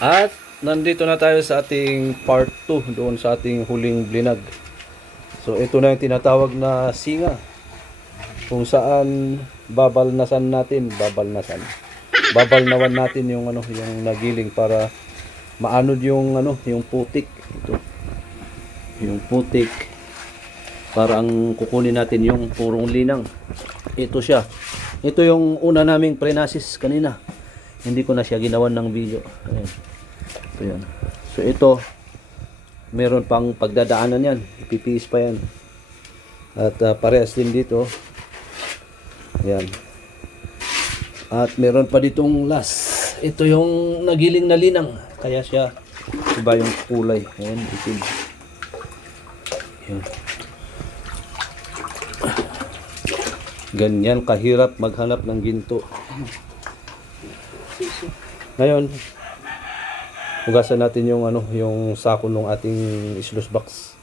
At nandito na tayo sa ating part 2 doon sa ating huling blinag. So ito na yung tinatawag na singa. Kung saan babalnawan natin yung yung nagiling para maanod yung yung putik. Ito. Yung putik para ang kukunin natin yung purong linang. Ito siya. Ito yung una naming prenasis kanina. Hindi ko na siya ginawan ng video. Ayan. Ito yan. So ito, meron pang pagdadaanan yan. Ipipis pa yan. At parehas din dito. Ayan. At meron pa ditong last. Ito yung nagiling na linang. Kaya siya iba yung kulay. Ayan, itim. Ayan. Ganyan kahirap maghanap ng ginto. Ngayon, hugasan natin yung yung sako ng ating sluice box.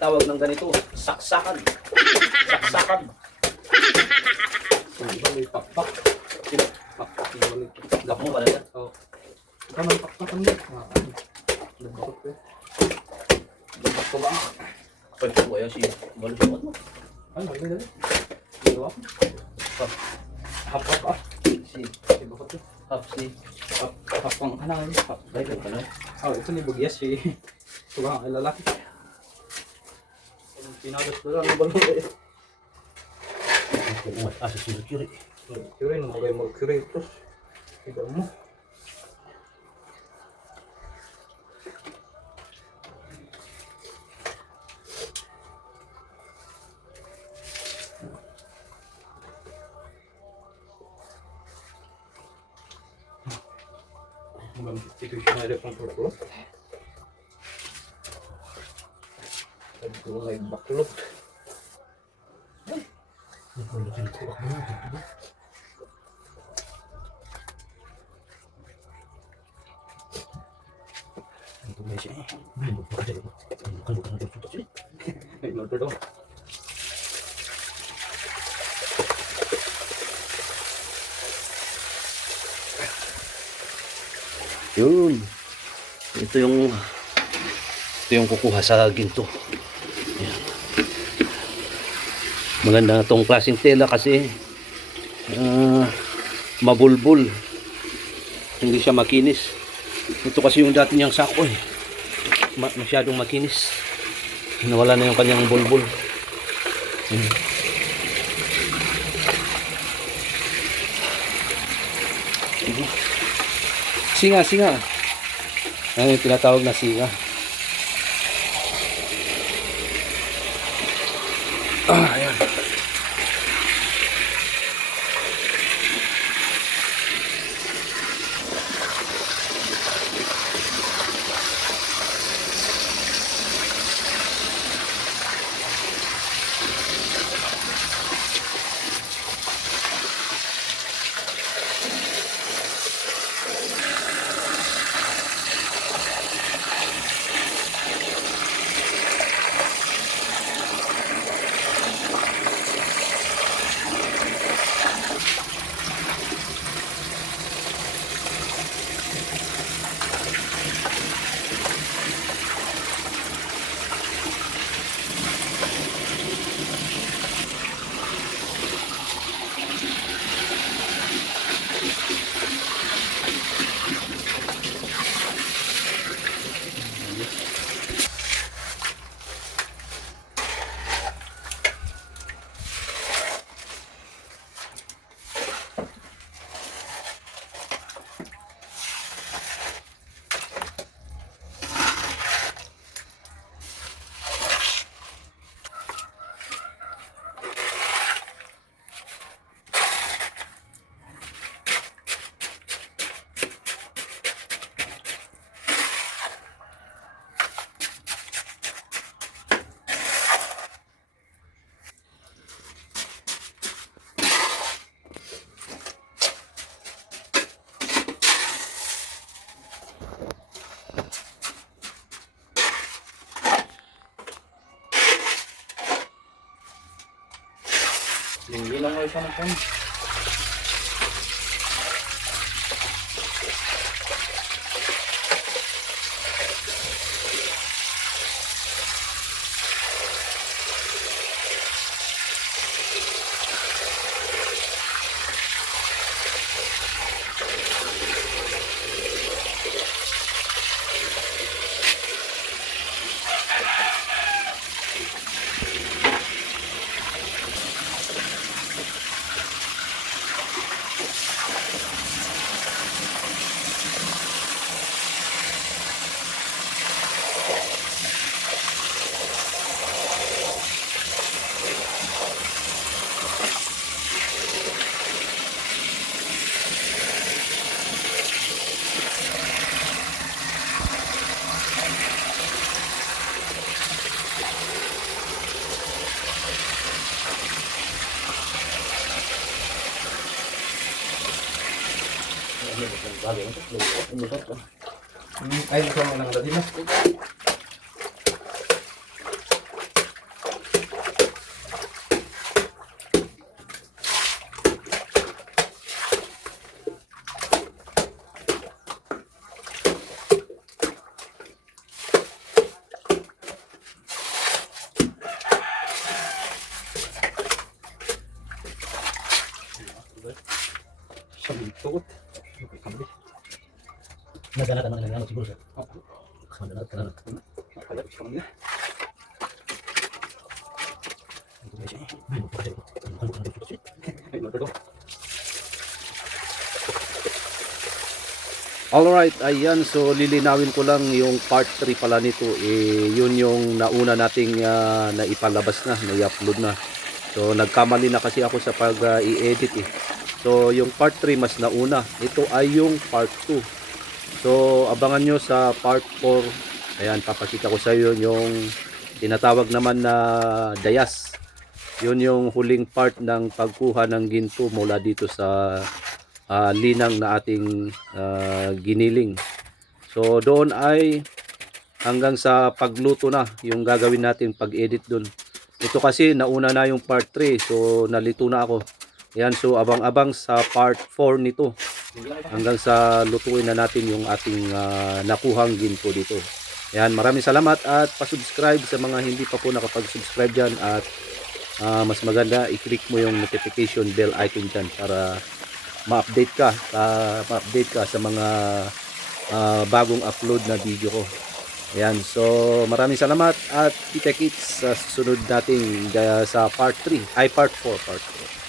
Tawag ng ganito, saksakan. Saksakan. Di ba may pakpak? Pakpak yung ulit. Gap mo pala yan. Oo. Ikaw may pakpak ang ulit. Lambakot ko eh. Lambak ko ba? Pwede ko ayaw si balusuan mo. Ay, dali. Dalawa ko. Hap. Si Bakot ko. Hap si Hap ang hanangin. Hap. Dahil ka na. Oh, ito ni Bugyas si. Subang ang lalaki. Pinagas ko lang ang balon eh. Asa si Kiri. Kira yun, mag-kira ito. Iba mo. Ito yung sinarip ng pulak-pulak. Sabi ko nga yung baklot. Ito may siya. Ay, malpado. Yun. Ito yung kukuha sa ginto. Ayan. Maganda tong klaseng tela kasi mabulbul. Hindi siya makinis. Ito kasi yung dati niyang sako eh. Masyadong makinis. Nawala na yung kanyang bulbul. Ayan. Singa. Ano yung tinatawag na singa? Ayan. mga isa ng pan. Ay, ito mo lang dati na. Sabi tukot. Kambi. Nagdala ka ng ano siguro sir. Nagdala ka na. Nakala ko sa kanila. Ay, nagdala. Alright, ayan. So, lilinawin ko lang yung part 3 pala nito. Yun yung nauna nating naipalabas na, na-upload na. So, nagkamali na kasi ako sa pag-i-edit So, yung part 3 mas nauna. Ito ay yung part 2. So, abangan nyo sa part 4. Ayan, papakita ko sa iyo yung tinatawag naman na dayas. Yun yung huling part ng pagkuha ng ginto mula dito sa linang na ating giniling. So doon ay hanggang sa pagluto na yung gagawin natin pag-edit doon. Ito kasi nauna na yung part 3, so nalito na ako. Yan, so abang-abang sa part 4 nito hanggang sa lutuin na natin yung ating nakuhang ginto dito. Yan, maraming salamat at pa-subscribe sa mga hindi pa po nakapag-subscribe dyan at mas maganda i-click mo yung notification bell icon dyan para ma-update ka sa mga bagong upload na video ko. Ayan, so maraming salamat at kita-kits sa susunod nating sa part 3, ay part 4.